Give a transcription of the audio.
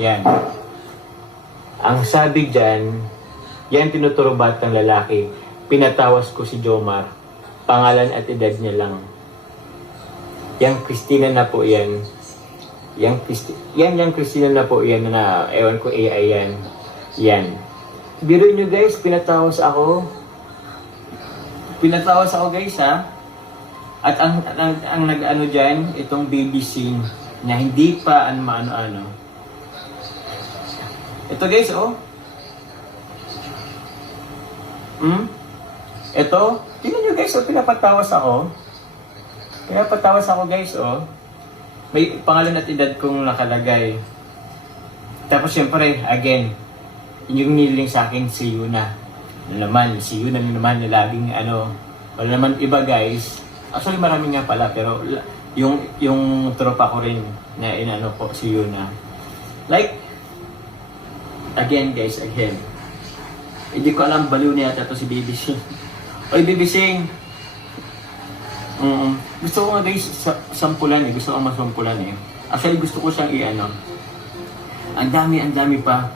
Yan. Ang sabi dyan, yan tinuturo batang lalaki. Pinatawas ko si Jomar. Pangalan at edad niya lang. Yang Christina na po yan. Yang Christina na po yan na ewan ko AI yan. Yan. Biro nyo guys, pinatawas ako. Pinatawas ako guys ha. At ang nag-ano dyan, itong baby scene na hindi pa maano-ano. Ito guys, oh. Ito, tingnan nyo guys, oh, pinapatawas ako. Pinapatawas ako guys, oh. May pangalan at edad kong nakalagay. Tapos syempre, again, yung niling sa akin si Yuna. Si Yuna naman na laging wala naman iba guys. Actually marami nga pala, pero yung tropa ko rin na inano po si Yuna. Like, again guys, hindi ko alam, baliw niya ito si Baby Sing. Oy, Baby Sing! Gusto ko nga guys, sampulan eh. Gusto ko masampulan eh. Actually gusto ko siyang ang dami pa.